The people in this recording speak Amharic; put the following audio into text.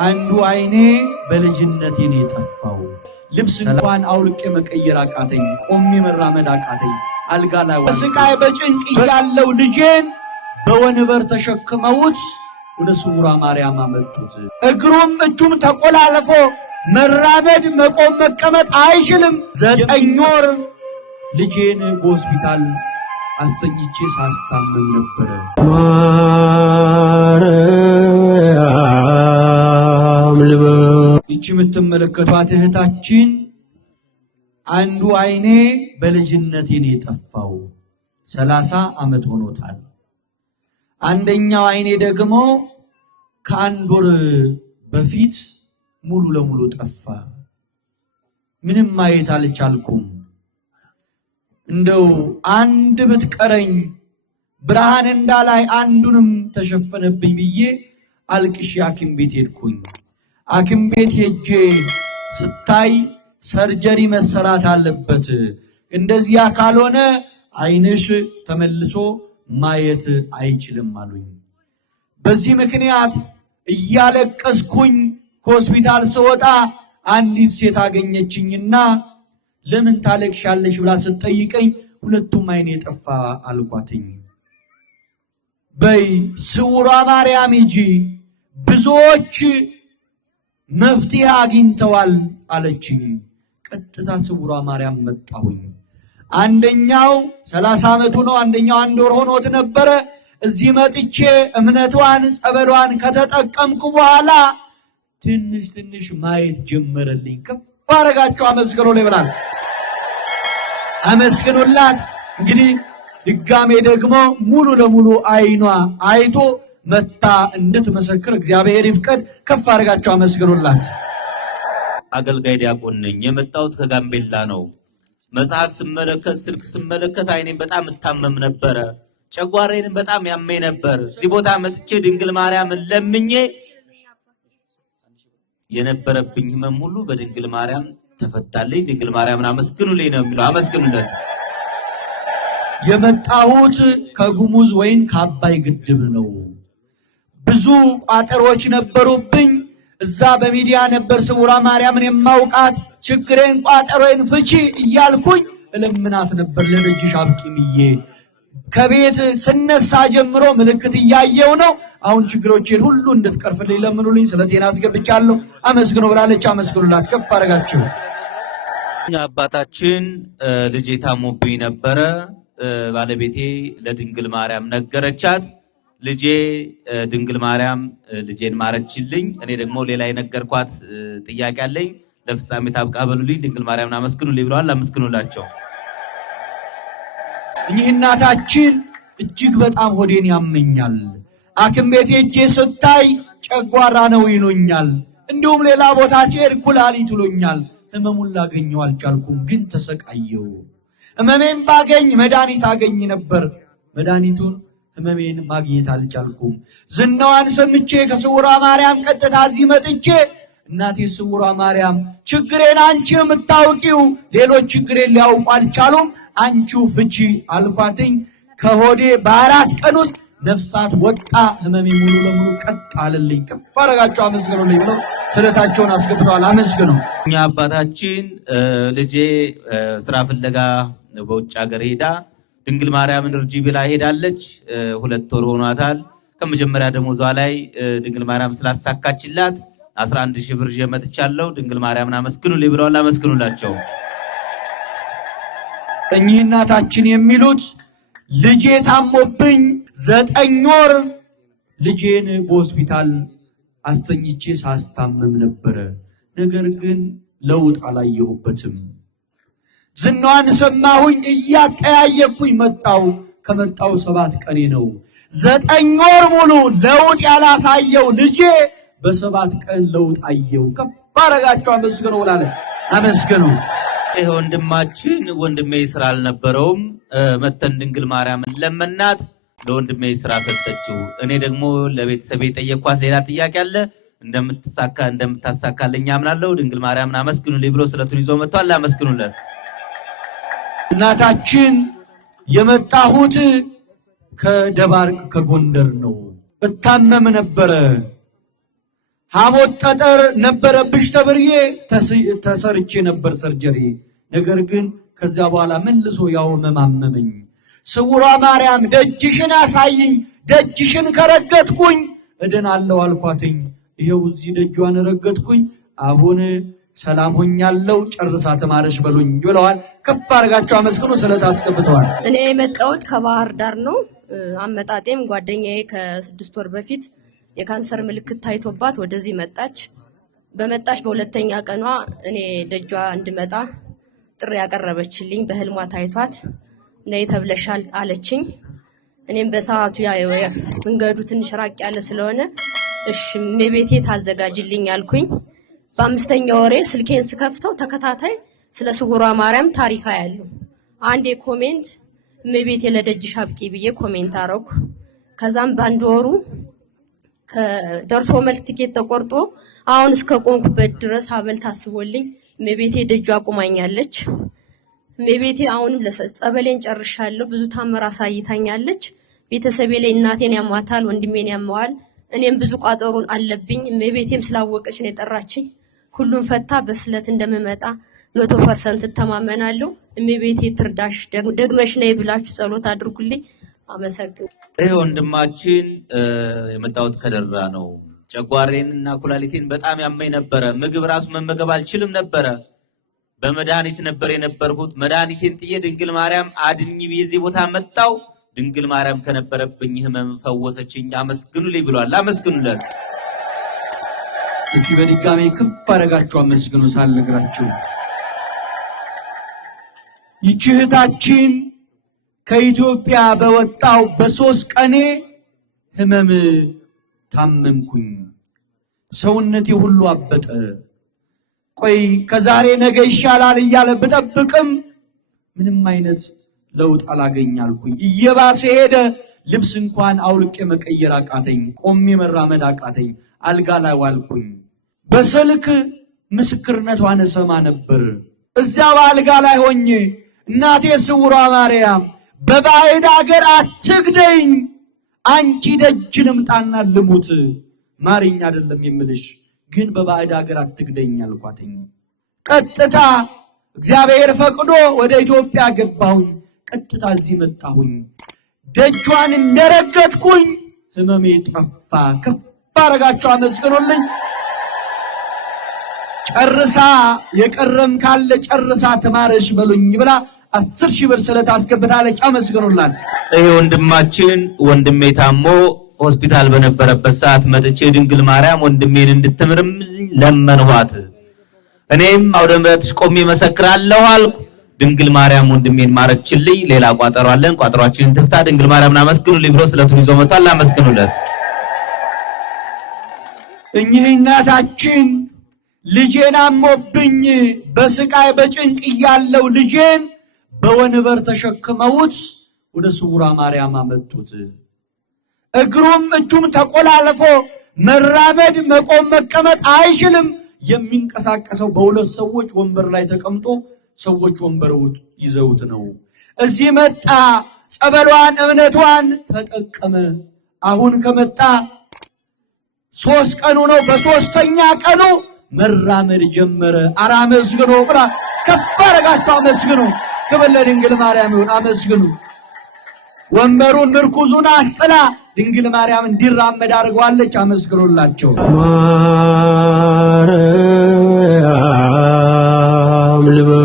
አንዱ አይኔ በልጅነቴ ነው የጠፋው። ልብስ እንኳን አውልቄ መቀየር አቃተኝ። ቆሜ መራመድ አቃተኝ። አልጋ ላይ በስቃይ በጭንቅ ያለው ልጄን በወንበር ተሸክመውት ወደ ስውሯ ማርያም አመጡት። እግሩም እጁም ተቆላልፎ መራመድ መቆም መቀመጥ አይችልም። 9 ወር ልጄን በሆስፒታል አስተኝቼ ሳስታመም ነበረ። ይቺ የምትመለከቷት እህታችን አንዱ አይኔ በልጅነቴ ነው የጠፋው፣ 30 ዓመት ሆኖታል። አንደኛው አይኔ ደግሞ ከ1 ወር በፊት ሙሉ ለሙሉ ጠፋ። ምንም ማየት አልቻልኩም። እንደው አንድ ብትቀረኝ ብርሃን እንዳላይ አንዱንም ተሸፈነብኝ ብዬ አልቅሼ ሐኪም ቤት ሄድኩኝ። ሐኪም ቤት ሄጄ ስታይ ሰርጀሪ መሰራት አለበት፣ እንደዚያ ካልሆነ አይንሽ ተመልሶ ማየት አይችልም አሉኝ። በዚህ ምክንያት እያለቀስኩኝ ከሆስፒታል ስወጣ አንዲት ሴት አገኘችኝና ለምን ታለቅሻለሽ ብላ ስትጠይቀኝ ሁለቱም አይኔ ጠፋ አልኳትኝ። በይ ስውሯ ማርያም ሂጂ፣ ብዙዎች መፍትሄ አግኝተዋል አለችኝ። ቀጥታ ስውሯ ማርያም መጣሁኝ። አንደኛው 30 ዓመቱ ነው፣ አንደኛው 1 ወር ሆኖት ነበረ። እዚህ መጥቼ እምነቷን ጸበሏን ከተጠቀምኩ በኋላ ትንሽ ማየት ጀመረልኝ። ከፍ አረጋችሁ አመስግኑ ይብላል። አመስግኑላት። እንግዲህ ድጋሜ ደግሞ ሙሉ ለሙሉ አይኗ አይቶ መታ እንድትመሰክር እግዚአብሔር ይፍቀድ። ከፍ አረጋችሁ አመስግኑላት። አገልጋይ ዲያቆን ነኝ። የመጣሁት ከጋምቤላ ነው። መጽሐፍ ስመለከት ስልክ ስመለከት አይኔን በጣም እታመም ነበረ። ጨጓራዬንም በጣም ያመኝ ነበር። እዚህ ቦታ መጥቼ ድንግል ማርያምን ለምኜ የነበረብኝ ህመም ሁሉ በድንግል ማርያም ተፈታልኝ። ድንግል ማርያምን አመስግኑልኝ ነው የሚለው። አመስግኑለት። የመጣሁት ከጉሙዝ ወይን ከአባይ ግድብ ነው። ብዙ ቋጠሮች ነበሩብኝ። እዛ በሚዲያ ነበር ስውሯ ማርያምን የማውቃት። ችግሬን ቋጠሮዬን ፍቺ እያልኩኝ እለምናት ነበር ለልጅሽ አብቂምዬ። ከቤት ስነሳ ጀምሮ ምልክት እያየው ነው። አሁን ችግሮቼን ሁሉ እንድትቀርፍልኝ ለምኑልኝ፣ ስለቴና አስገብቻለሁ። አመስግኑ ብላለች። አመስግኑላት። ከፍ አረጋችሁ። አባታችን ልጄ ታሞብኝ ነበረ። ባለቤቴ ለድንግል ማርያም ነገረቻት። ልጄ ድንግል ማርያም ልጄን ማረችልኝ። እኔ ደግሞ ሌላ የነገርኳት ጥያቄ አለኝ። ለፍጻሜ ታብቃ በሉልኝ። ድንግል ማርያምን አመስግኑልኝ ብለዋል። አመስግኑላቸው። እኚህ እናታችን እጅግ በጣም ሆዴን ያመኛል፣ ሐኪም ቤት ሄጄ ስታይ ጨጓራ ነው ይሉኛል፣ እንዲሁም ሌላ ቦታ ሲሄድ ኩላሊት ይሉኛል። ህመሙን ላገኘው አልቻልኩም፣ ግን ተሰቃየው። ህመሜን ባገኝ መድኃኒት አገኝ ነበር። መድኃኒቱን ህመሜን ማግኘት አልቻልኩም። ዝናዋን ሰምቼ ከስውሯ ማርያም ቀጥታ እዚህ መጥቼ እናቴ ስውሯ ማርያም ችግሬን አንቺ የምታውቂው፣ ሌሎች ችግሬን ሊያውቁ አልቻሉም፣ አንቺው ፍቺ አልኳትኝ። ከሆዴ በ4 ቀን ውስጥ ነፍሳት ወጣ። ህመሜ ሙሉ ለሙሉ ቀጥ አለልኝ። ከፍ አረጋችሁ አመስግኑልኝ ብለው ስለታቸውን አስገብተዋል። አመስግኑ። እኛ አባታችን ልጄ ስራ ፍለጋ በውጭ ሀገር ሄዳ ድንግል ማርያምን እርጂ ብላ ሄዳለች። 2 ወር ሆኗታል። ከመጀመሪያ ደሞዟ ላይ ድንግል ማርያም ስላሳካችላት 11,000 ብር ይዤ መጥቻለሁ። ድንግል ማርያምን አመስግኑልኝ ብለዋል። አመስግኑላቸው። እኚህ እናታችን የሚሉት ልጄ ታሞብኝ 9 ወር ልጄን በሆስፒታል አስተኝቼ ሳስታመም ነበረ። ነገር ግን ለውጥ አላየሁበትም። ዝናዋን ሰማሁኝ፣ እያጠያየኩኝ መጣው። ከመጣው 7 ቀኔ ነው። 9 ወር ሙሉ ለውጥ ያላሳየው ልጄ በ7 ቀን ለውጥ አየው። ከፍ አረጋችሁ አመስግኑ ብላለ። አመስግኑ። ይሄ ወንድማችን ወንድሜ ስራ አልነበረውም። መተን ድንግል ማርያምን ለመናት፣ ለወንድሜ ስራ ሰጠችው። እኔ ደግሞ ለቤተሰቤ ጠየኳት። ሌላ ጥያቄ አለ፣ እንደምታሳካልኝ አምናለሁ። ድንግል ማርያምን አመስግኑልኝ ብሎ ስለቱን ይዞ መጥቷል። አመስግኑለት። እናታችን የመጣሁት ከደባርቅ ከጎንደር ነው። እታመም ነበረ። ሐሞት ጠጠር ነበረብሽ ተብርዬ ተሰርቼ ነበር ሰርጀሪ። ነገር ግን ከዚያ በኋላ መልሶ ያው መማመመኝ። ስውሯ ማርያም ደጅሽን አሳይኝ፣ ደጅሽን ከረገጥኩኝ እድናለሁ አልኳትኝ። ይሄው እዚህ ደጇን ረገጥኩኝ፣ አሁን ሰላም ሆኛለሁ፣ ጨርሳ ተማረሽ በሉኝ ብለዋል። ከፍ አድርጋቸው አመስግኑ። ስለት አስገብተዋል። እኔ የመጣሁት ከባህር ዳር ነው። አመጣጤም ጓደኛዬ ከ6 ወር በፊት የካንሰር ምልክት ታይቶባት ወደዚህ መጣች። በመጣች በሁለተኛ ቀኗ እኔ ደጇ እንድመጣ ጥሪ ያቀረበችልኝ በህልሟ ታይቷት ነይ ተብለሻል አለችኝ። እኔም በሰዓቱ መንገዱ ትንሽ ራቅ ያለ ስለሆነ እሺ እመቤቴ ታዘጋጅልኝ አልኩኝ። በ5ኛ ወሬ ስልኬን ስከፍተው ተከታታይ ስለ ስውሯ ማርያም ታሪካ ያለው አንድ ኮሜንት እመቤቴ ለደጅሽ አብቂ ብዬ ኮሜንት አረኩ። ከዛም በአንድ ወሩ ከደርሶ መልስ ትኬት ተቆርጦ አሁን እስከ ቆንኩበት ድረስ ሀበል ታስቦልኝ እመቤቴ ደጇ አቁማኛለች። እመቤቴ አሁንም ለጸበሌን ጨርሻለሁ። ብዙ ታምር አሳይታኛለች። ቤተሰቤ ላይ እናቴን ያማታል፣ ወንድሜን ያማዋል። እኔም ብዙ ቋጠሩን አለብኝ። እመቤቴም ስላወቀች ነው የጠራችኝ። ሁሉም ፈታ በስለት እንደምመጣ 100% እተማመናለሁ። እመቤቴ ትርዳሽ፣ ደግመሽ ነይ ብላችሁ ጸሎት አድርጉልኝ። አመሰግናለሁ። ይሄ ወንድማችን የመጣሁት ከደራ ነው። ጨጓሬን እና ኩላሊቴን በጣም ያመኝ ነበረ። ምግብ ራሱ መመገብ አልችልም ነበረ። በመድኃኒት ነበር የነበርኩት። መድኃኒቴን ጥዬ ድንግል ማርያም አድኝ ብዬ እዚህ ቦታ መጣው። ድንግል ማርያም ከነበረብኝ ህመም ፈወሰችኝ። አመስግኑልኝ ብሏል። አመስግኑለት። እስቲ በድጋሚ ከፍ አደረጋችሁ አመስግኑ ሳልነግራችሁ። ይህች እህታችን ከኢትዮጵያ በወጣው በ3 ቀኔ ህመም ታመምኩኝ። ሰውነቴ ሁሉ አበጠ። ቆይ ከዛሬ ነገ ይሻላል እያለ ብጠብቅም ምንም አይነት ለውጥ አላገኛልኩኝ። እየባሰ ሄደ። ልብስ እንኳን አውልቄ መቀየር አቃተኝ። ቆሜ መራመድ አቃተኝ። አልጋ ላይ ዋልኩኝ። በስልክ ምስክርነቷን እሰማ ነበር። እዚያ በአልጋ ላይ ሆኜ እናቴ ስውሯ ማርያም በባዕድ አገር አትግደኝ፣ አንቺ ደጅ ልምጣና ልሙት፣ ማርኝ አይደለም የምልሽ ግን በባዕድ አገር አትግደኝ አልኳትኝ። ቀጥታ እግዚአብሔር ፈቅዶ ወደ ኢትዮጵያ ገባሁኝ። ቀጥታ እዚህ መጣሁኝ። ደጇን እንደረገጥኩኝ ህመሜ ጠፋ። ከፍ አደረጋችሁ አመስግኑልኝ። ጨርሳ የቀረም ካለ ጨርሳ ተማረሽ በሉኝ ብላ 10,000 ብር ስለታስገብታለች። አመስግኑላት። ይሄ ወንድማችን ወንድሜ ታሞ ሆስፒታል በነበረበት ሰዓት መጥቼ ድንግል ማርያም ወንድሜን እንድትምርም ለመንኋት። እኔም አውደ ምሕረትሽ ቆሜ መሰክራለሁ አልኩ። ድንግል ማርያም ወንድሜን ማረችልኝ። ሌላ ቋጠሮ አለን፣ ቋጠሯችንን ትፍታ። ድንግል ማርያምን አመስግኑልኝ ብሎ ስለቱን ይዞ መጥቷል። አመስግኑለት። እኚህ እናታችን ልጄን አሞብኝ በስቃይ በጭንቅ እያለው ልጄን በወንበር ተሸክመውት ወደ ስውሯ ማርያም አመጡት። እግሩም እጁም ተቆላልፎ መራመድ መቆም መቀመጥ አይችልም። የሚንቀሳቀሰው በሁለት ሰዎች ወንበር ላይ ተቀምጦ ሰዎች ወንበር ይዘውት ነው። እዚህ መጣ። ጸበሏን እምነቷን ተጠቀመ። አሁን ከመጣ 3 ቀኑ ነው። በ3ኛ ቀኑ መራመድ ጀመረ። አመስግኑ ብላ ከፍ አደረጋችሁ አመስግኑ። ክብር ለድንግል ማርያም ይሁን። አመስግኑ። ወንበሩን ምርኩዙን አስጥላ ድንግል ማርያም እንዲራመድ አድርገዋለች። አመስግኑላቸው። ማርያም